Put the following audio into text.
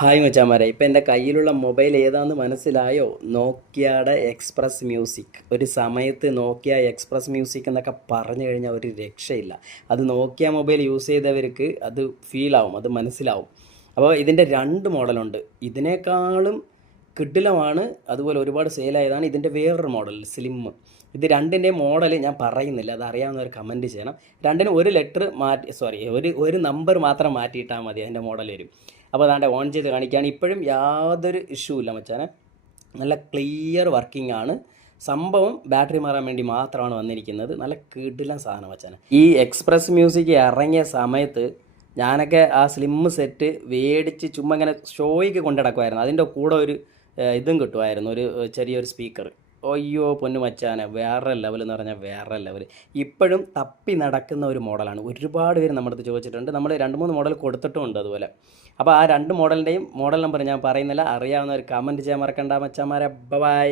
Hi മച്ചാമാരെ ഇപ്പം എന്റെ കയ്യിലുള്ള മൊബൈൽ ഏതാണെന്ന് മനസ്സിലായോ? നോക്കിയയുടെ എക്സ്പ്രസ് മ്യൂസിക്. ഒരു സമയത്ത് നോക്കിയ എക്സ്പ്രസ് മ്യൂസിക് എന്നൊക്കെ പറഞ്ഞു കഴിഞ്ഞാൽ ഒരു രക്ഷയില്ല. അത് നോക്കിയ മൊബൈൽ യൂസ് ചെയ്തവർക്ക് അത് ഫീലാവും അത് മനസ്സിലാവും. അപ്പോൾ ഇതിന്റെ രണ്ട് മോഡലുണ്ട്. ഇതിനേക്കാളും കിഡിലമാണ് അതുപോലെ ഒരുപാട് സെയിലായതാണ് ഇതിന്റെ വേറൊരു മോഡൽ സ്ലിം ഇത് രണ്ടിന്റെ മോഡൽ ഞാൻ പറയുന്നില്ല അത് അറിയാവുന്നവർ കമന്റ് ചെയ്യണം. രണ്ടിനും ഒരു ലെറ്റർ മാറ്റി സോറി ഒരു ഒരു നമ്പർ മാത്രം മാറ്റിയിട്ടാൽ മതി അതിന്റെ മോഡൽ വരും. അപ്പോൾ അതാണ്ട് ഓൺ ചെയ്ത് കാണിക്കുകയാണ്. ഇപ്പോഴും യാതൊരു ഇഷ്യൂ ഇല്ല മച്ചാനെ. നല്ല ക്ലിയർ വർക്കിംഗ് ആണ്. സംഭവം ബാറ്ററി മാറാൻ വേണ്ടി മാത്രമാണ് വന്നിരിക്കുന്നത്. നല്ല കിടിലൻ സാധനം മച്ചാനെ. ഈ എക്സ്പ്രസ് മ്യൂസിക് ഇറങ്ങിയ സമയത്ത് ഞാനൊക്കെ ആ സ്ലിം സെറ്റ് വേടിച്ച് ചുമ്മാ ഇങ്ങനെ ഷോയ്ക്ക് കൊണ്ടു അതിന്റെ കൂടെ ഒരു ഇതും കിട്ടുമായിരുന്നു. ഒരു ചെറിയൊരു സ്പീക്കർ അയ്യോ പൊന്നു മച്ചാനെ. വേറെ ലെവൽ എന്ന് പറഞ്ഞാൽ വേറെ ലെവൽ ഇപ്പോഴും തപ്പി നടക്കുന്ന ഒരു മോഡലാണ്. ഒരുപാട് പേര് നമ്മുടെ അടുത്ത് ചോദിച്ചിട്ടുണ്ട്. നമ്മൾ രണ്ട് മൂന്ന് മോഡൽ കൊടുത്തിട്ടുമുണ്ട് അതുപോലെ. അപ്പോൾ ആ രണ്ട് മോഡലിന്റെയും മോഡൽ നമ്പർ ഞാൻ പറയുന്നില്ല. അറിയാവുന്നവർ കമന്റ് ചെയ്യാൻ മറക്കണ്ട മച്ചാമാരെ ബൈ